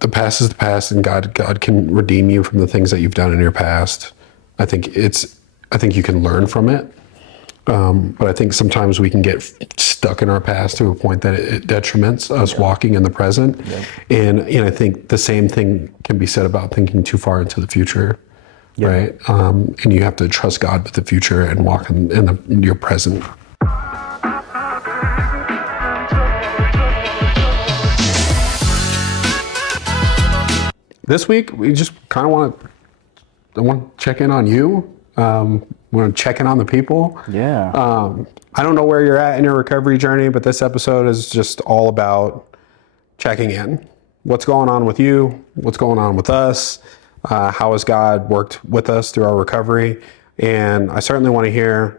the past is the past, and God can redeem you from the things that you've done in your past. I think you can learn from it. But I think sometimes we can get stuck in our past to a point that it detriments us walking in the present. Yep. And I think the same thing can be said about thinking too far into the future, right? And you have to trust God with the future and walk in your present. This week, we just kind of want to check in on you. Want to check in on the people. Yeah. I don't know where you're at in your recovery journey, but this episode is just all about checking in. What's going on with you? What's going on with us? How has God worked with us through our recovery? And I certainly want to hear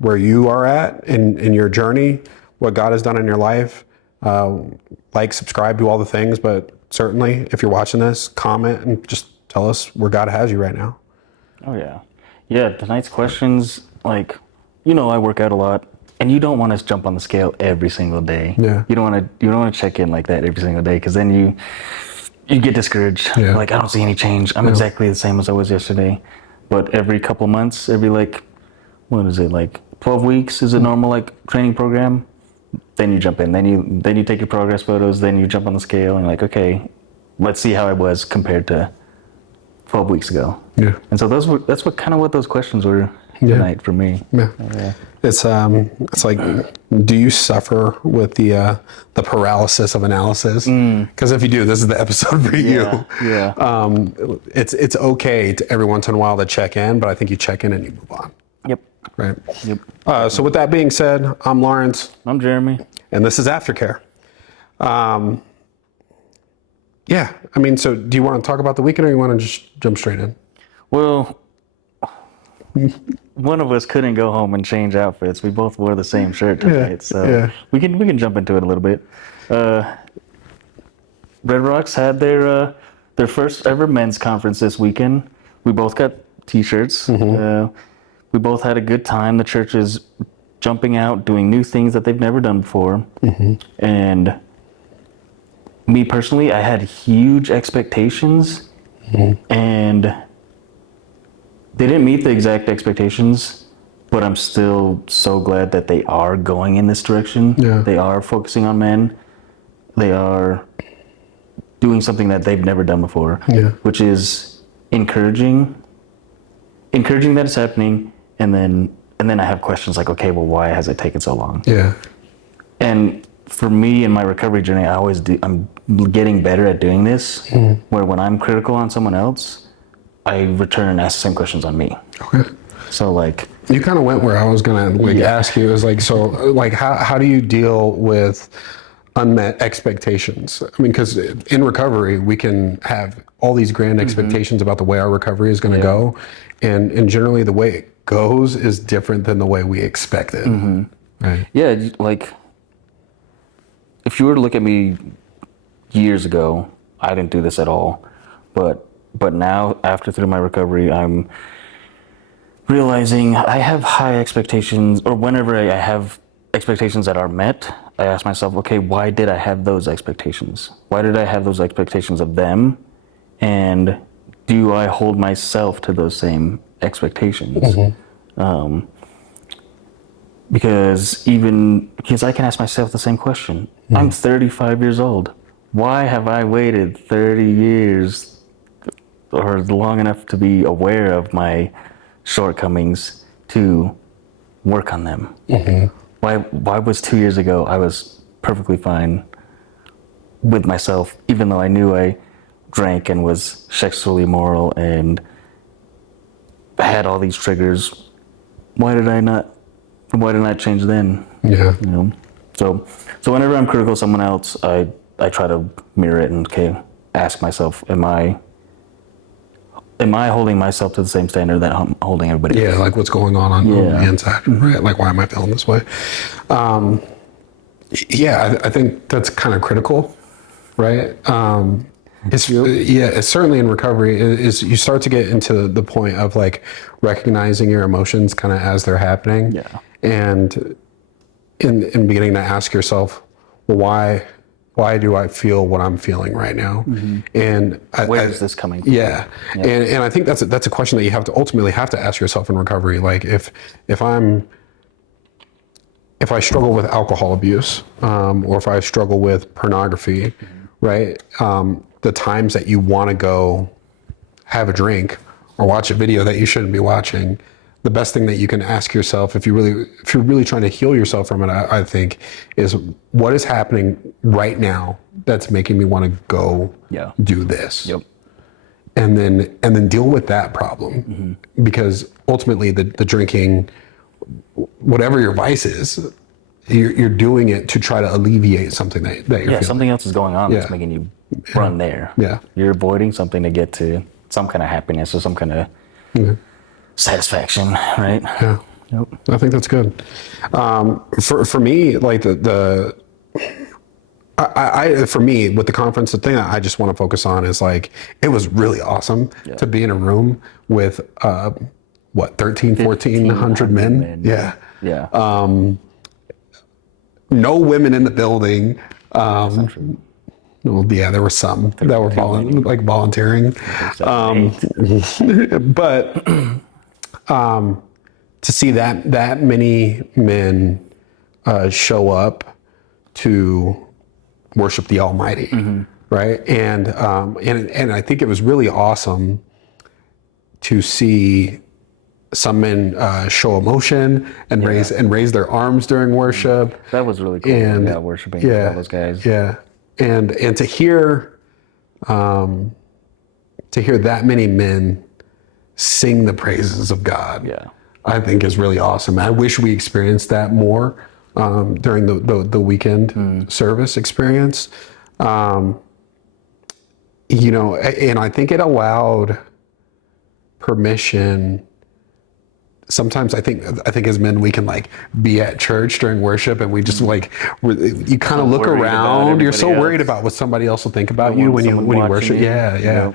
where you are at in your journey, what God has done in your life. Subscribe, do all the things, but certainly if you're watching this, comment and just tell us where God has you right now. Oh, yeah. Yeah, tonight's questions, I work out a lot, and you don't want to jump on the scale every single day. Yeah. You don't want to check in like that every single day, because then you get discouraged. Yeah. I don't see any change. I'm exactly the same as I was yesterday. But every couple months, every 12 weeks is a normal training program. Then you jump in. Then you take your progress photos. Then you jump on the scale and okay, let's see how I was compared to 12 weeks ago. Yeah. And so that's what those questions were tonight for me. Yeah. It's like, do you suffer with the paralysis of analysis? Because if you do, this is the episode for you. Yeah. It's okay to every once in a while to check in, but I think you check in and you move on. Yep. Right. Yep. So with that being said, I'm Lawrence. I'm Jeremy. And this is AfterCare. Yeah, so do you want to talk about the weekend or you want to just jump straight in? Well, one of us couldn't go home and change outfits. We both wore the same shirt tonight, so we can jump into it a little bit. Red Rocks had their first ever men's conference this weekend. We both got T-shirts. Mm-hmm. We both had a good time. The church is jumping out, doing new things that they've never done before, and me personally, I had huge expectations, and they didn't meet the exact expectations, but I'm still so glad that they are going in this direction. Yeah. They are focusing on men. They are doing something that they've never done before, which is encouraging that it's happening, and then I have questions like, okay, well, why has it taken so long? Yeah. And for me in my recovery journey, I'm getting better at doing this, where when I'm critical on someone else, I return and ask the same questions on me. Okay. So you kind of went where I was going to ask you is how do you deal with unmet expectations? Because in recovery, we can have all these grand expectations about the way our recovery is going to go. And generally the way it goes is different than the way we expect it. Right. Yeah. If you were to look at me years ago, I didn't do this at all. But now, through my recovery, I'm realizing I have high expectations, or whenever I have expectations that are met, I ask myself, okay, why did I have those expectations? Why did I have those expectations of them? And do I hold myself to those same expectations? Because I can ask myself the same question. I'm 35 years old. Why have I waited 30 years or long enough to be aware of my shortcomings to work on them? Why was 2 years ago I was perfectly fine with myself, even though I knew I drank and was sexually immoral and had all these triggers? Why did I not change then? Yeah. So whenever I'm critical of someone else, I try to mirror it and ask myself, am I holding myself to the same standard that I'm holding everybody else? Yeah, like what's going on the inside, right? Like, why am I feeling this way? I think that's kind of critical, right? It's certainly in recovery is you start to get into the point of recognizing your emotions kind of as they're happening, and in beginning to ask yourself, well, why Why do I feel what I'm feeling right now? And Where is this coming from? Yeah, and I think that's a question that you have to ultimately have to ask yourself in recovery. Like if I struggle with alcohol abuse, or if I struggle with pornography, right? The times that you want to go have a drink or watch a video that you shouldn't be watching, the best thing that you can ask yourself, if you're really trying to heal yourself from it, I think, is what is happening right now that's making me want to go do this. Yep. And then deal with that problem, because ultimately the drinking, whatever your vice is, you're doing it to try to alleviate something that you're feeling. Something else is going on that's making you run there. Yeah. You're avoiding something to get to some kind of happiness or some kind of satisfaction, right? Yeah. Yep. I think that's good. For me, like for me with the conference, the thing I just want to focus on is like, it was really awesome to be in a room with 1,400 men. Yeah. Yeah. No women in the building. Well, yeah, there were some that were volunteering. But to see that many men show up to worship the Almighty, right? And I think it was really awesome to see some men show emotion and raise their arms during worship. That was really cool. And worshiping all those guys. Yeah, and to hear that many men sing the praises of God, I think is really awesome. I wish we experienced that more during the weekend service experience. And I think it allowed permission. Sometimes I think as men we can like be at church during worship and we just like you kind of look around. You're so worried about what somebody else will think about you when you worship. Yeah.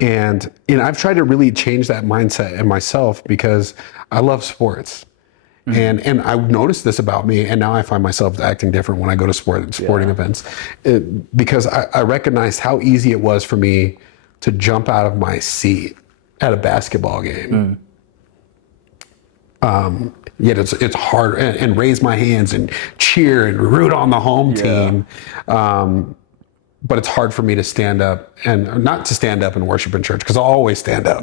And I've tried to really change that mindset in myself because I love sports. And I've noticed this about me, and now I find myself acting different when I go to sporting events, because I recognized how easy it was for me to jump out of my seat at a basketball game. Yet it's hard, and raise my hands and cheer and root on the home team. But it's hard for me to stand up, and not to stand up and worship in church, because I'll always stand up.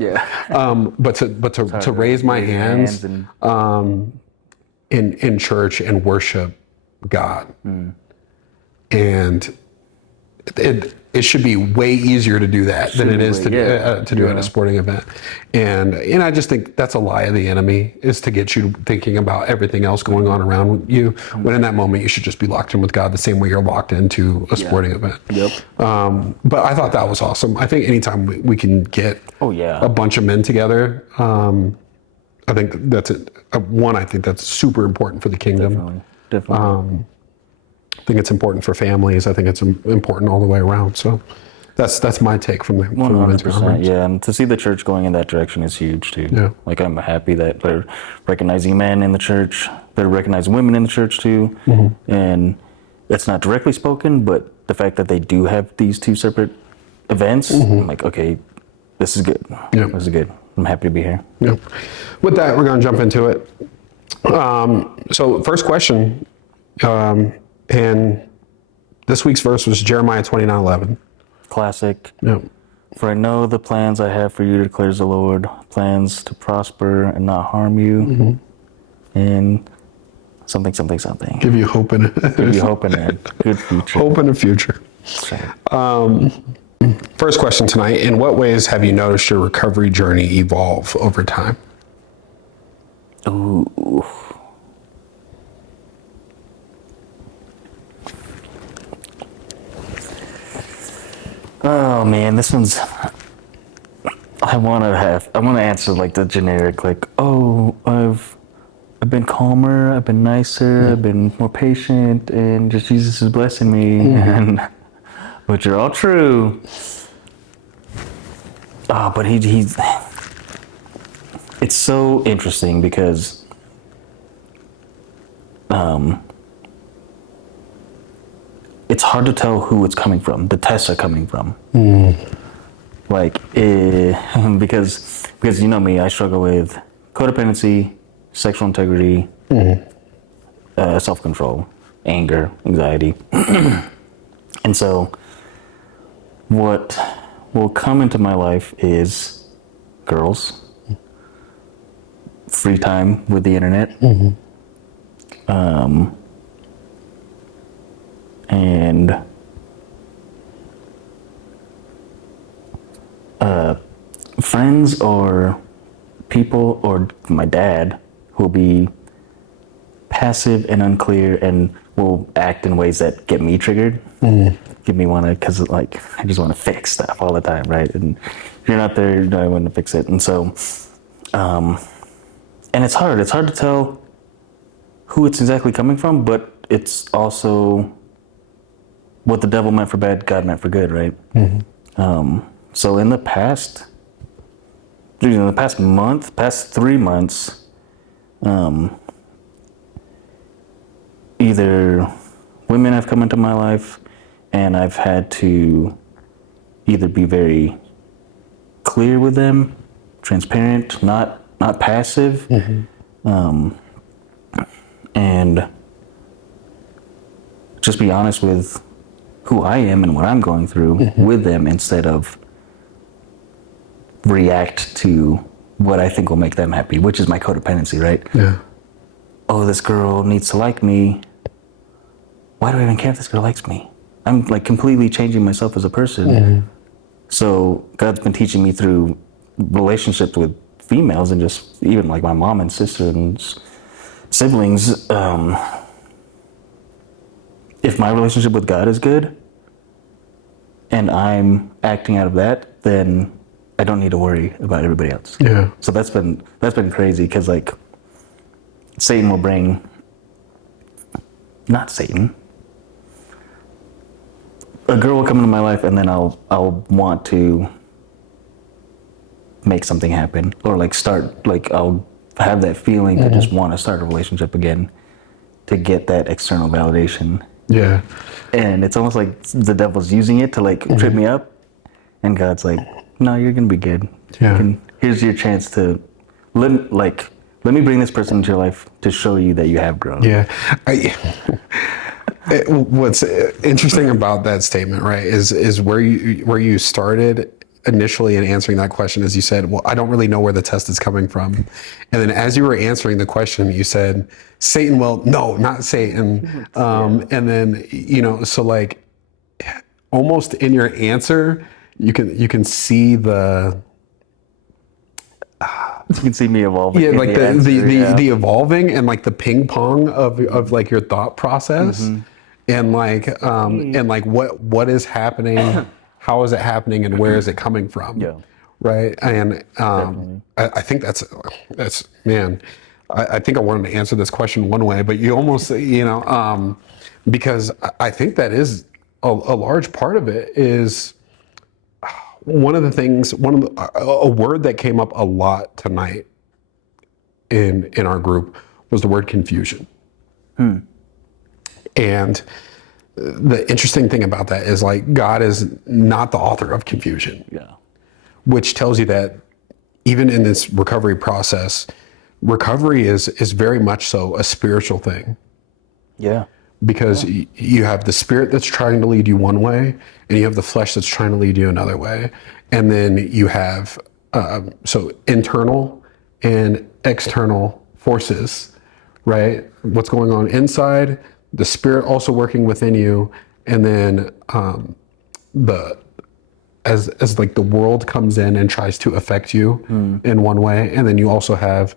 But to raise my hands in church and worship God. And it should be way easier to do that than it is to do at a sporting event. And I just think that's a lie of the enemy, is to get you thinking about everything else going on around you, when in that moment you should just be locked in with God the same way you're locked into a sporting event. But I thought that was awesome. I think anytime we can get a bunch of men together, I think that's I think that's super important for the kingdom. Definitely. I think it's important for families. I think it's important all the way around. So that's my take from the men's conference. Yeah, and to see the church going in that direction is huge too. Yeah. Like, I'm happy that they're recognizing men in the church. They're recognizing women in the church too. And it's not directly spoken, but the fact that they do have these two separate events, I'm like, okay, this is good. This is good. I'm happy to be here. With that, we're going to jump into it. So first question, and this week's verse was Jeremiah 29:11. Classic. For I know the plans I have for you, declares the Lord, plans to prosper and not harm you, and something. Give you hope in it. Give you hope in a good future. Hope in a future. First question tonight: in what ways have you noticed your recovery journey evolve over time? Ooh. Oh man, this one's. I want to answer like the generic, like, oh, I've been calmer, I've been nicer, I've been more patient, and just Jesus is blessing me, and which are all true. But he's. It's so interesting because, it's hard to tell who it's coming from. The tests are coming from. Like, because you know me, I struggle with codependency, sexual integrity, self-control, anger, anxiety. And so what will come into my life is girls, free time with the internet, and friends or people or my dad who will be passive and unclear and will act in ways that get me triggered. Give me because like I just want to fix stuff all the time, right? And if you're not there, I want to fix it. And so, and it's hard. It's hard to tell who it's exactly coming from, but it's also what the devil meant for bad, God meant for good, right? So in the past month, past 3 months, either women have come into my life and I've had to either be very clear with them, transparent, not passive, and just be honest with who I am and what I'm going through with them instead of react to what I think will make them happy, which is my codependency, right? Yeah. Oh, this girl needs to like me. Why do I even care if this girl likes me? I'm like completely changing myself as a person. So God's been teaching me through relationships with females and just even like my mom and sister and siblings. If my relationship with God is good and I'm acting out of that, then I don't need to worry about everybody else. Yeah. So that's been crazy because like Satan will bring, not Satan, a girl will come into my life and then I'll want to make something happen or like start, like I'll have that feeling to just want to start a relationship again to get that external validation. Yeah. And it's almost like the devil's using it to like trip me up, and God's like, no, you're gonna be good. Yeah. Here's your chance to let me bring this person into your life to show you that you have grown. Yeah. What's interesting about that statement, right, is where you started initially in answering that question, as you said, well, I don't really know where the test is coming from. And then as you were answering the question, you said, Satan, well, no, not Satan. And then, so like almost in your answer, you can see the... You can see me evolving. Yeah, like the evolving and like the ping pong of like your thought process and like what is happening, how is it happening, and where is it coming from? Yeah. Right. And I think that's man. I think I wanted to answer this question one way, but you almost because I think that is a large part of it is. One of the things, a word that came up a lot tonight in our group was the word confusion. And the interesting thing about that is like God is not the author of confusion. Yeah. Which tells you that even in this recovery process, recovery is very much so a spiritual thing. Yeah. Because you have the spirit that's trying to lead you one way, and you have the flesh that's trying to lead you another way. And then you have, so internal and external forces, right? What's going on inside, the spirit also working within you, and then as like the world comes in and tries to affect you in one way, and then you also have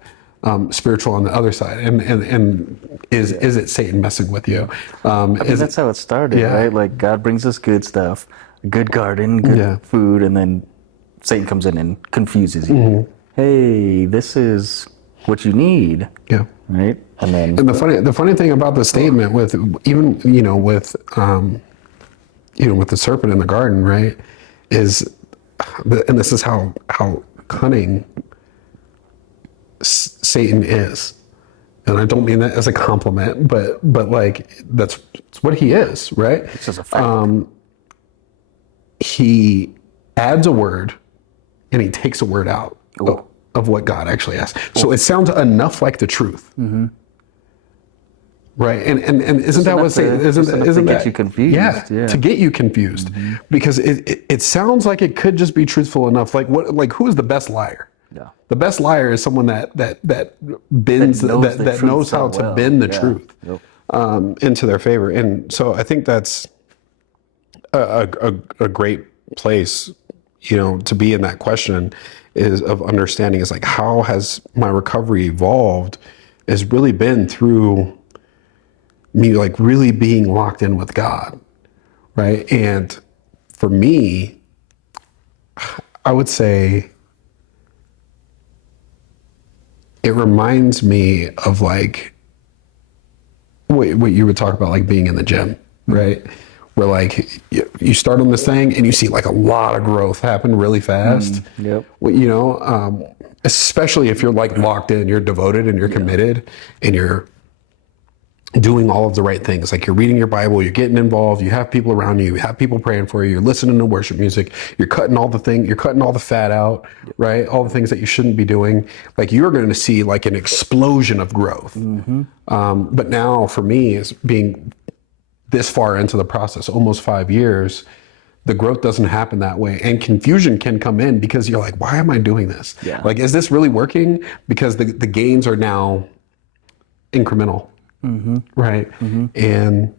spiritual on the other side, and is it Satan messing with you? That's how it started, right? Like God brings us good stuff, good garden, good food, and then Satan comes in and confuses you. Hey, this is what you need. Yeah. Right. And the funny thing about the statement with even with the serpent in the garden, right, is and this is how cunning Satan is and I don't mean that as a compliment, but like that's what he is, right? It's just a fact. He adds a word and he takes a word out Ooh. of what God actually asks. So it sounds enough like the truth. Right. And isn't that what enough to- just enough to isn't get that you confused, Yeah, yeah. to get you confused. Because it sounds like it could just be truthful enough. Like who is the best liar? Yeah. The best liar is someone that bends that knows how to bend the truth Yep. into their favor. And so I think that's a great place, to be in that question is of understanding is like, how has my recovery evolved has really been through me like really being locked in with God. Right. And for me, I would say it reminds me of like what you would talk about, like being in the gym, right? Where like you start on this thing and you see like a lot of growth happen really fast. Yep. Especially if you're like locked in, you're devoted and you're committed and you're doing all of the right things. Like you're reading your Bible, you're getting involved, you have people around you have people praying for you, you're listening to worship music, you're cutting all the fat out, right? All the things that you shouldn't be doing. Like you're going to see like an explosion of growth. But now for me, is being this far into the process, almost 5 years, the growth doesn't happen that way. And confusion can come in because you're like, why am I doing this? Yeah. Like, is this really working? Because the gains are now incremental. Right. And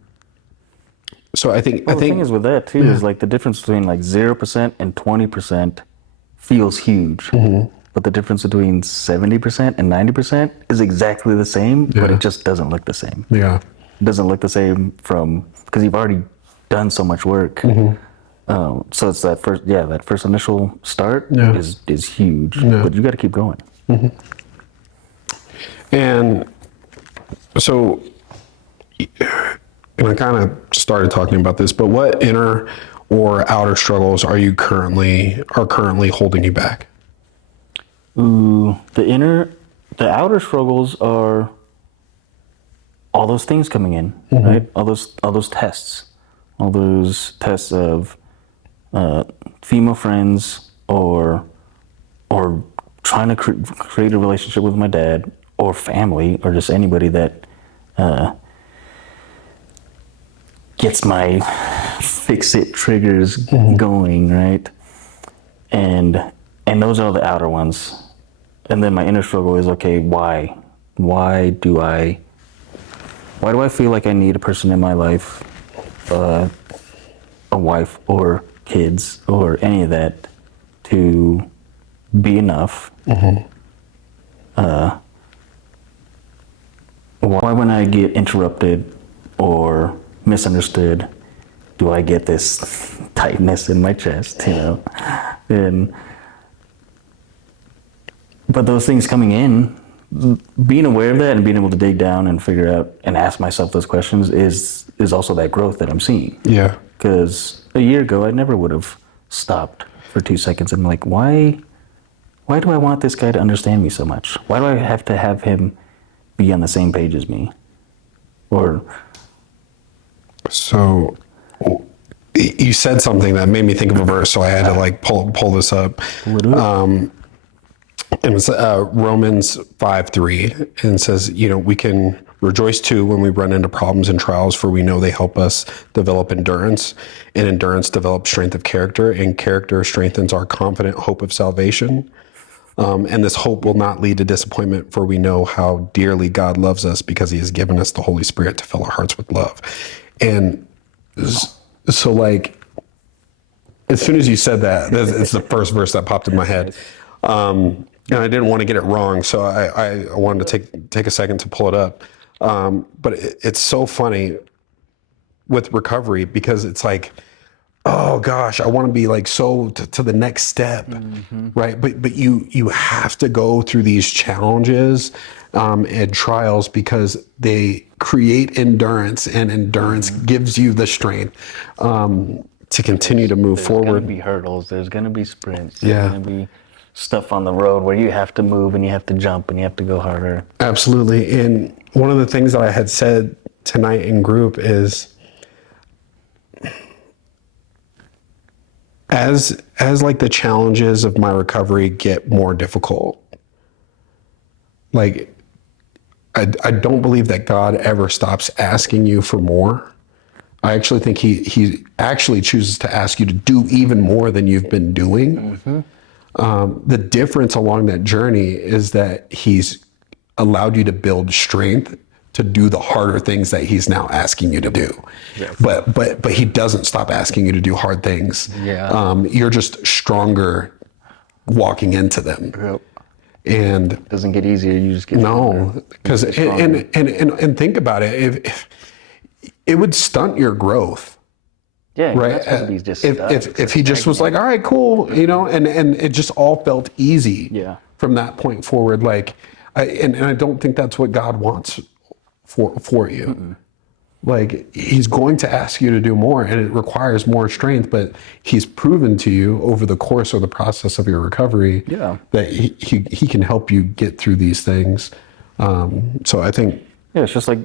so I think The thing is with that too is like the difference between like 0% and 20% feels huge. But the difference between 70% and 90% is exactly the same, but it just doesn't look the same. yeah. It doesn't look the same because you've already done so much work. So it's that first initial start is huge, but you got to keep going. And so, and I kind of started talking about this, but what inner or outer struggles are currently holding you back? Ooh, the outer struggles are all those things coming in, right? All those tests of female friends or trying to create a relationship with my dad or family or just anybody that gets my fix-it triggers going, right? And those are the outer ones. And then my inner struggle is, okay, why? Why do I feel like I need a person in my life, a wife or kids or any of that to be enough? Why when I get interrupted or misunderstood, do I get this tightness in my chest, But those things coming in, being aware of that and being able to dig down and figure out and ask myself those questions is also that growth that I'm seeing. Yeah. Because a year ago, I never would have stopped for 2 seconds and like, why do I want this guy to understand me so much? Why do I have to have him be on the same page as me? Or So you said something that made me think of a verse, so I had to like pull this up. It was Romans 5:3, and it says, we can rejoice too when we run into problems and trials, for we know they help us develop endurance, and endurance develops strength of character, and character strengthens our confident hope of salvation. And this hope will not lead to disappointment, for we know how dearly God loves us because he has given us the Holy Spirit to fill our hearts with love. And so like, as soon as you said that, it's the first verse that popped in my head. And I didn't want to get it wrong, so I wanted to take a second to pull it up. But it's so funny with recovery because it's like, oh gosh, I want to be like so to the next step, right? But you have to go through these challenges and trials because they create endurance, and endurance gives you the strength to continue to move forward. There's going to be hurdles. There's going to be sprints. Yeah. There's going to be stuff on the road where you have to move and you have to jump and you have to go harder. Absolutely. And one of the things that I had said tonight in group is, as like the challenges of my recovery get more difficult, like I don't believe that God ever stops asking you for more. I actually think he actually chooses to ask you to do even more than you've been doing. The difference along that journey is that he's allowed you to build strength to do the harder things that he's now asking you to do. Yes. But he doesn't stop asking you to do hard things. Yeah. You're just stronger walking into them. Yep. And It doesn't get easier. You just get no, because and think about it. If it would stunt your growth. Yeah, Right. that's supposed to be just If he just was like, all right, cool, and it just all felt easy. Yeah. From that point forward, like, and I don't think that's what God wants for you. Mm-mm. Like, he's going to ask you to do more, and it requires more strength. But he's proven to you over the course or the process of your recovery, that he can help you get through these things. So I think, it's just like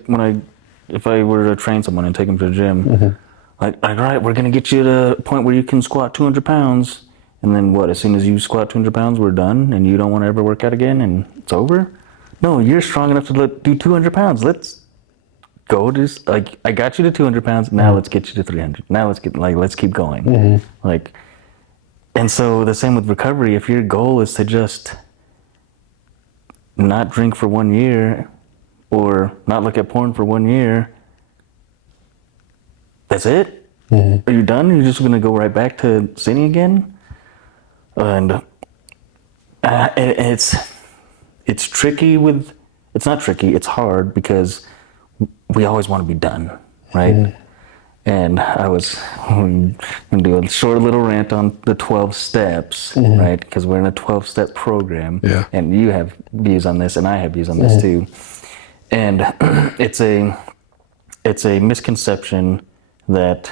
if I were to train someone and take them to the gym, like, all right, we're gonna get you to a point where you can squat 200 pounds, and then what? As soon as you squat 200 pounds, we're done, and you don't want to ever work out again, and it's over. No, you're strong enough to do 200 pounds. Let's go to, like, I got you to 200 pounds. Now let's get you to 300. Now let's keep going. Like, and so the same with recovery. If your goal is to just not drink for 1 year, or not look at porn for 1 year, that's it? Are you done? You're just going to go right back to sinning again? And it's tricky it's not tricky, it's hard, because we always want to be done, right? And I was going to do a short little rant on the 12 steps, right? Because we're in a 12-step program, and you have views on this, and I have views on this too. And it's a misconception that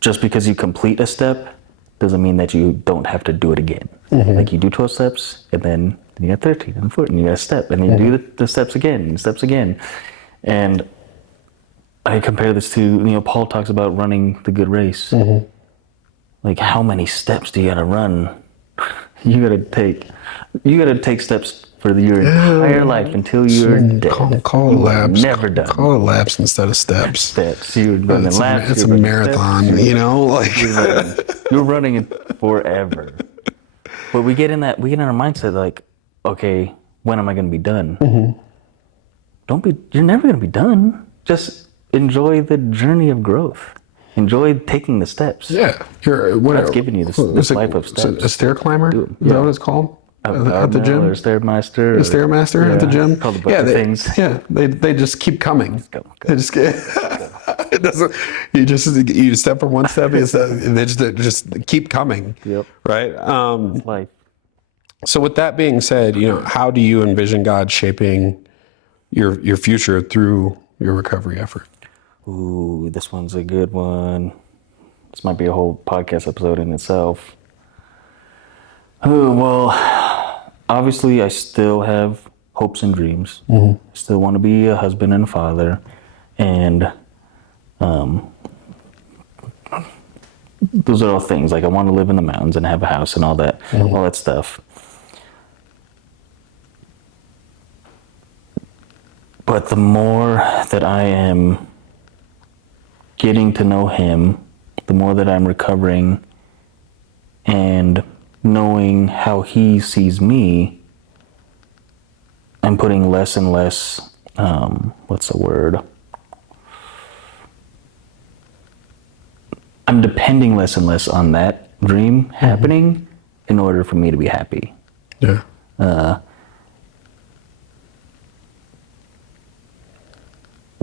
just because you complete a step doesn't mean that you don't have to do it again. Like, you do 12 steps, and then you got 13 and 14, you got a step, and then you do the steps again. And I compare this to, Paul talks about running the good race. Like, how many steps do you gotta run? You gotta take steps for your entire life until you're dead. Call it laps. Never done. Call it laps instead of steps. Steps. You're running laps. It's a marathon, like you're running it forever. But we get in our mindset, like, okay, when am I going to be done? You're never going to be done. Just enjoy the journey of growth. Enjoy taking the steps. Yeah, God's giving you this life of steps. A stair climber? Is that what it's called? At the gym? Or Stairmaster. The Stairmaster at the gym? Called a bunch of things. Yeah, they just keep coming. Go. They just get, it doesn't, you step from one step, and they just keep coming. Yep. Right? Life. So with that being said, how do you envision God shaping your future through your recovery effort? Ooh, this one's a good one. This might be a whole podcast episode in itself. Oh, well, obviously I still have hopes and dreams. I still want to be a husband and a father. And those are all things. Like, I want to live in the mountains and have a house and all that stuff. But the more that I am getting to know him, the more that I'm recovering and knowing how he sees me, I'm putting less and less, what's the word? I'm depending less and less on that dream happening in order for me to be happy. Yeah.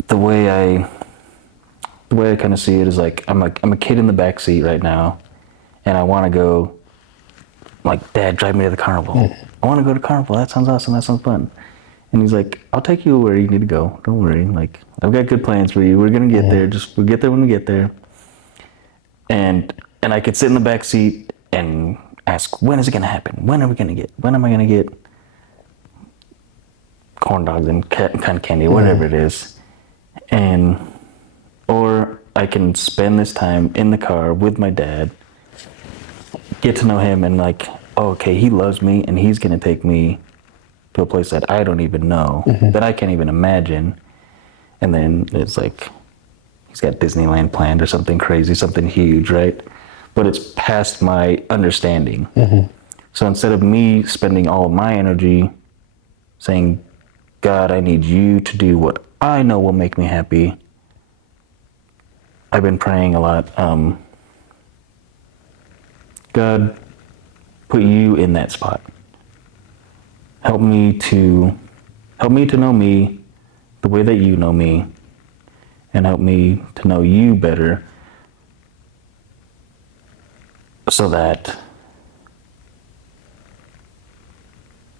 The way I kind of see it is like I'm a kid in the back seat right now, and I want to go. Like, Dad, drive me to the carnival. I want to go to carnival. That sounds awesome. That sounds fun. And he's like, I'll take you where you need to go. Don't worry. Like, I've got good plans for you. We're gonna get there. We'll get there when we get there. And I could sit in the back seat and ask, when is it gonna happen? When am I gonna get? corn dogs and cotton candy, whatever it is. Or I can spend this time in the car with my dad, get to know him, and like, oh, okay, he loves me, and he's going to take me to a place that I don't even know, that I can't even imagine. And then it's like, he's got Disneyland planned or something crazy, something huge, right? But it's past my understanding. So instead of me spending all of my energy saying, God, I need you to do what I know will make me happy, I've been praying a lot. God, put you in that spot. Help me to know me the way that you know me, and help me to know you better, so that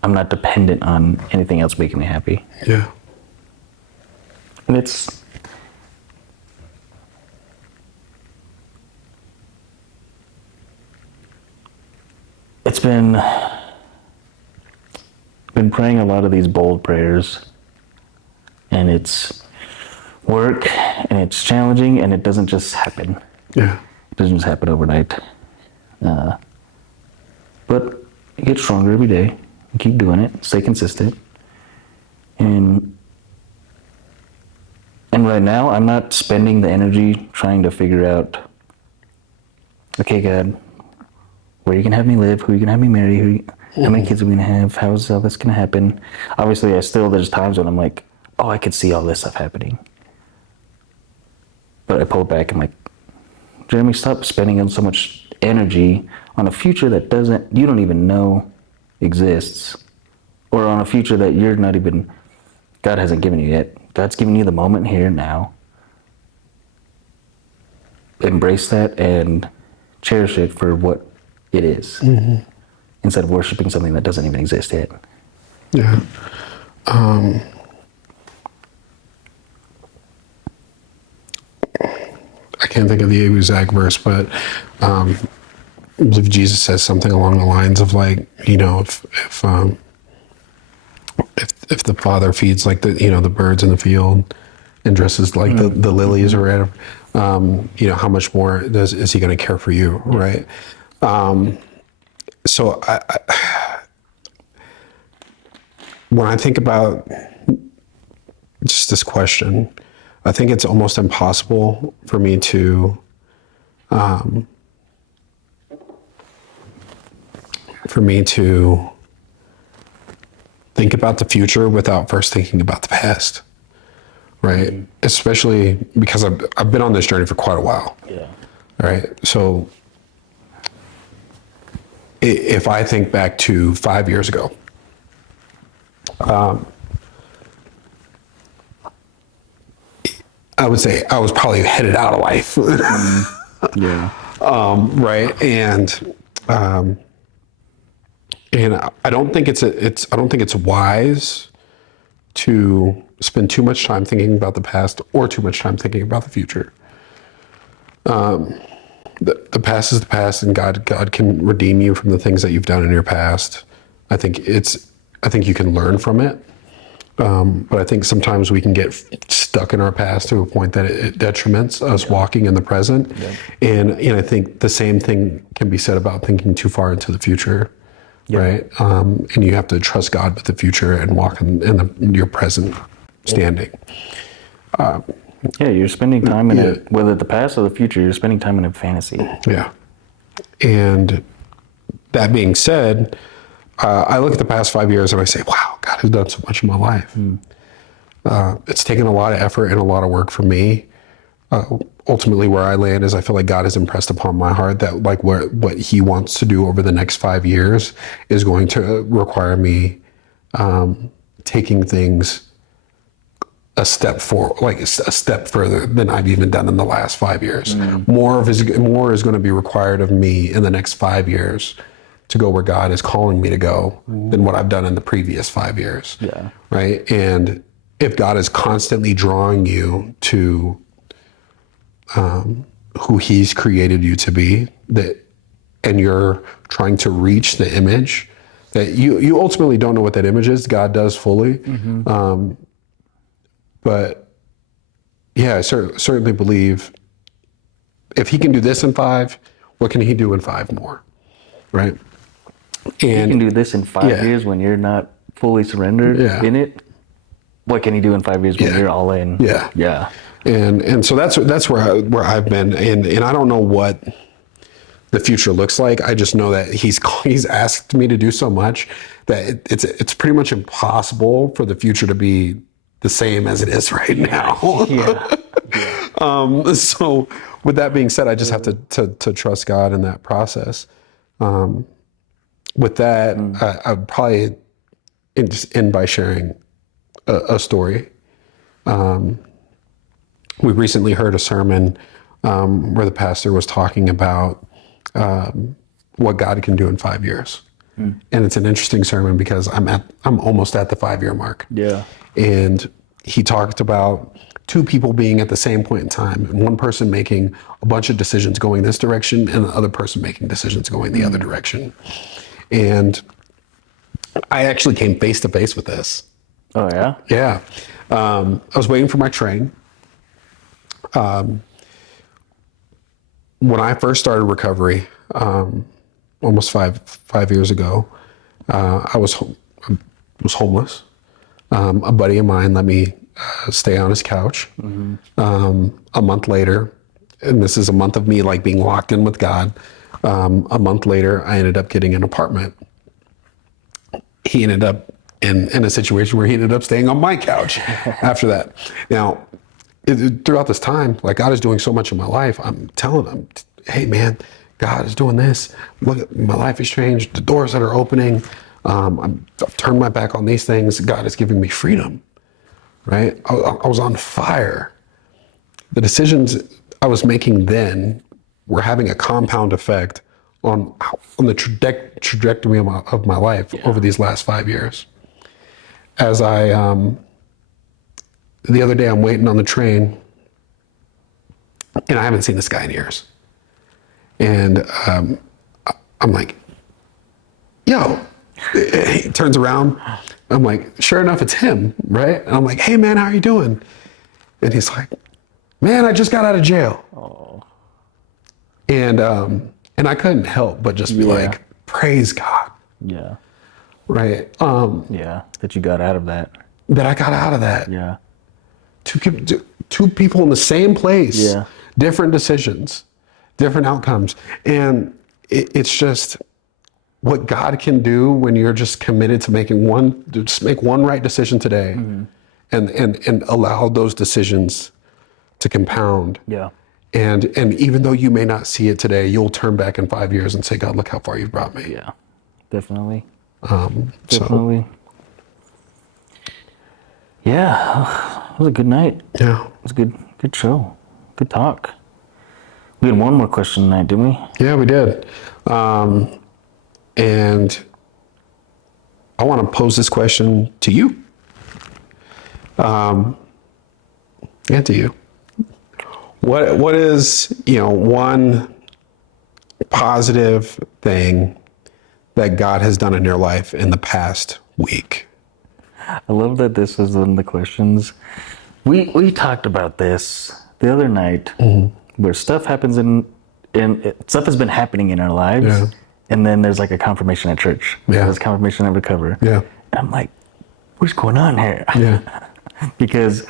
I'm not dependent on anything else making me happy. Yeah. And it's been praying a lot of these bold prayers, and it's work, and it's challenging, and it doesn't just happen. Yeah. It doesn't just happen overnight. But you get stronger every day. You keep doing it. Stay consistent. And right now, I'm not spending the energy trying to figure out, okay, God, where you can have me live, who you can have me marry, how many kids are we gonna have, how is all this gonna happen? Obviously, there's times when I'm like, oh, I could see all this stuff happening. But I pull back and I'm like, Jeremy, stop spending so much energy on a future that you don't even know exists, or on a future that God hasn't given you yet. God's given you the moment here now. Embrace that and cherish it for what it is, instead of worshiping something that doesn't even exist yet. Yeah. I can't think of the exact verse, but I believe Jesus says something along the lines of like, you know, if the Father feeds like the birds in the field and dresses like the lilies or whatever, you know, how much more is he going to care for you, right? So when I think about just this question, I think it's almost impossible for me to think about the future without first thinking about the past, right? Especially because I've been on this journey for quite a while. Yeah. Right. So if I think back to 5 years ago, I would say I was probably headed out of life. Yeah. Right. And I don't think it's wise to spend too much time thinking about the past or too much time thinking about the future. The past is the past, and God can redeem you from the things that you've done in your past. I think you can learn from it. But I think sometimes we can get stuck in our past to a point that it detriments us walking in the present. Yeah. And I think the same thing can be said about thinking too far into the future, right? And you have to trust God with the future and walk in your present standing. Yeah, you're spending time in it, whether the past or the future, you're spending time in a fantasy. Yeah. And that being said, I look at the past 5 years and I say, wow, God has done so much in my life. It's taken a lot of effort and a lot of work for me. Ultimately, where I land is I feel like God has impressed upon my heart that like what he wants to do over the next 5 years is going to require me taking things a step further than I've even done in the last 5 years. More is going to be required of me in the next 5 years to go where God is calling me to go than what I've done in the previous 5 years. Yeah. Right. And if God is constantly drawing you to who he's created you to be, and you're trying to reach the image that you ultimately don't know what that image is. God does fully. But yeah, I certainly believe if he can do this in 5, what can he do in 5 more? Right. You And can do this in 5 yeah. years when you're not fully surrendered Yeah. in it. What can he do in 5 years when Yeah. you're all in? Yeah. Yeah. And so that's where I've been, and I don't know what the future looks like. I just know that he's asked me to do so much that it's pretty much impossible for the future to be the same as it is right now. Yeah. So with that being said, I just have to trust God in that process. With that, I'd probably just end by sharing a story. We recently heard a sermon where the pastor was talking about what God can do in 5 years. And it's an interesting sermon because I'm almost at the 5-year mark. Yeah. And he talked about 2 people being at the same point in time, and one person making a bunch of decisions going this direction and the other person making decisions going the other direction. And I actually came face to face with this. Oh, yeah? Yeah. I was waiting for my train. When I first started recovery, almost five years ago, I was homeless. A buddy of mine let me stay on his couch. A month later, and this is a month of me like being locked in with God. A month later, I ended up getting an apartment. He ended up in a situation where he ended up staying on my couch after that. Now, throughout this time, like God is doing so much in my life. I'm telling him, hey man, God is doing this. Look, my life has changed. The doors that are opening. I've turned my back on these things. God is giving me freedom, right? I was on fire. The decisions I was making then were having a compound effect on the trajectory of my life over these last 5 years. As the other day I'm waiting on the train and I haven't seen this guy in years. And I'm like, yo, he turns around. I'm like, sure enough, it's him, right? And I'm like, hey man, how are you doing? And he's like, man, I just got out of jail. Oh. And I couldn't help but just be like, praise God. Yeah. Right. Yeah. That you got out of that. That I got out of that. Yeah. Two people in the same place. Yeah. Different decisions, different outcomes. And it's just what God can do when you're just committed to make one right decision today, and allow those decisions to compound. Yeah. And even though you may not see it today, you'll turn back in 5 years and say, God, look how far you've brought me. Yeah. Definitely. So Definitely. Yeah. It was a good night. yeah. It was a good show. Good talk. We had one more question tonight, didn't we? Yeah, we did. And I want to pose this question to you. And to you. What is, one positive thing that God has done in your life in the past week? I love that this is one of the questions. We talked about this the other night, where stuff happens stuff has been happening in our lives, Yeah. and then there's like a confirmation at church. Yeah. There's confirmation at recover. Yeah. And I'm like, what's going on here? Yeah. Because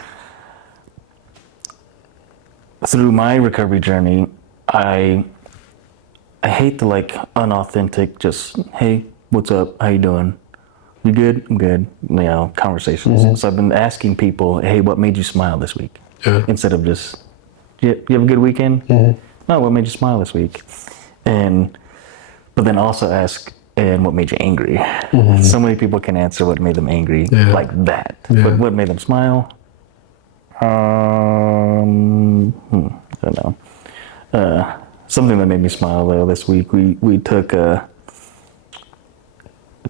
through my recovery journey, I hate the like unauthentic, just, hey, what's up? How you doing? You good? I'm good. Conversations. So I've been asking people, hey, what made you smile this week? Yeah. Instead of just, you have a good weekend? No, what made you smile this week? But then also ask, and what made you angry? So many people can answer what made them angry like that. Yeah. But what made them smile? I don't know. Something that made me smile though this week, we took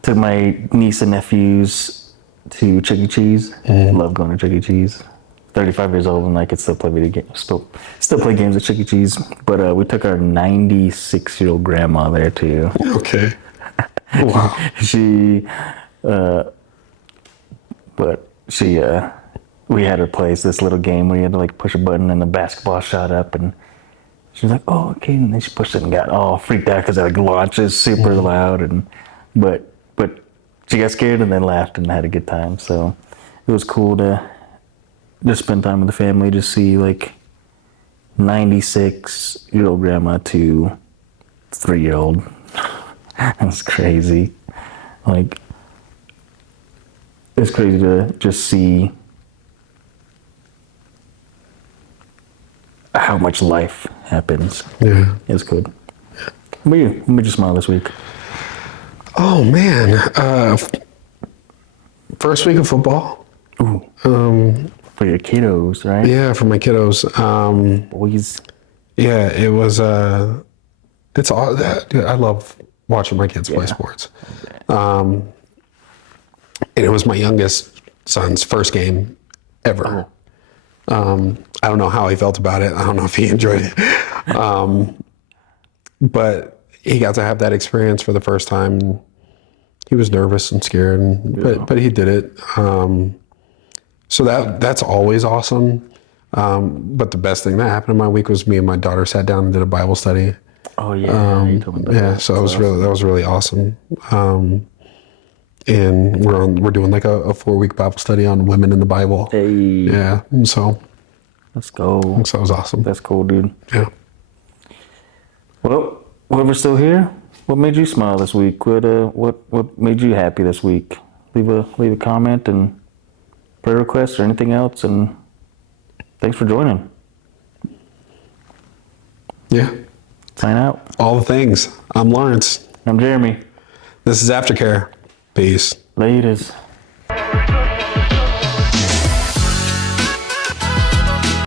my niece and nephews to Chuck E. Cheese. Love going to Chuck E. Cheese. 35 years old and I could still play video games, still play games at Chuck E. Cheese. But we took our 96-year-old grandma there too. Okay. Wow. She, but she, we had her play this little game where you had to like push a button and the basketball shot up, and she was like, "Oh, okay," and then she pushed it and got all freaked out because it like launches super loud, and but she got scared and then laughed and had a good time. So it was cool to just spend time with the family, just see like 96-year-old grandma to 3-year-old. That's crazy. Like, it's crazy to just see how much life happens. Yeah. It's good. What about you? What made you smile this week? Oh man. First week of football. Ooh. For your kiddos, right? Yeah, for my kiddos. Boys. Yeah, it was. It's all. Dude, I love watching my kids play sports. And it was my youngest son's first game ever. I don't know how he felt about it. I don't know if he enjoyed it. But he got to have that experience for the first time. He was nervous and scared, but he did it. So that's always awesome. But the best thing that happened in my week was me and my daughter sat down and did a Bible study. Oh yeah, you told me about that. So that was really awesome. And we're doing like a 4-week Bible study on women in the Bible. Hey. Yeah. And so Let's go. that was awesome. That's cool, dude. Yeah. Well, whoever's still here, what made you smile this week? What made you happy this week? Leave a comment and prayer request or anything else, and thanks for joining. Yeah. Sign out. All the things. I'm Lawrence. I'm Jeremy. This is AfterCare. Peace. Laters.